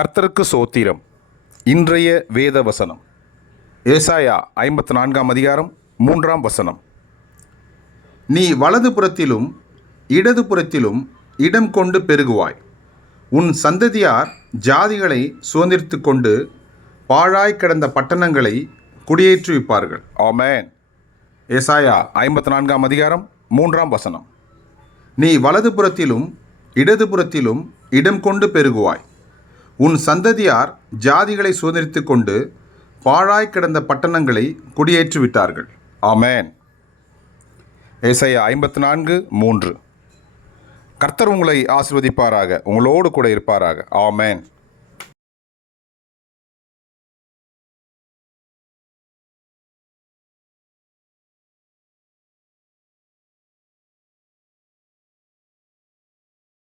கர்த்தருக்கு சோத்திரம். இன்றைய வேத வசனம் ஏசாயா 54ஆம் அதிகாரம் 3ஆம் வசனம். நீ வலதுபுறத்திலும் இடதுபுறத்திலும் இடம் கொண்டு பெருகுவாய். உன் சந்ததியார் ஜாதிகளை சுதந்திரித்து கொண்டு பாழாய் கிடந்த பட்டணங்களை குடியேற்றுவிப்பார்கள். ஆமென். ஏசாயா 54ஆம் அதிகாரம் 3ஆம் வசனம். நீ வலதுபுறத்திலும் இடதுபுறத்திலும் இடம் கொண்டு பெருகுவாய். உன் சந்ததியார் ஜாதிகளை சுதந்திரித்து கொண்டு பாழாய் கிடந்த பட்டணங்களை குடியேற்றிவிட்டார்கள். ஆமென். ஏசாயா 54:3. கர்த்தர் உங்களை ஆசீர்வதிப்பாராக, உங்களோடு கூட இருப்பாராக. ஆமென்.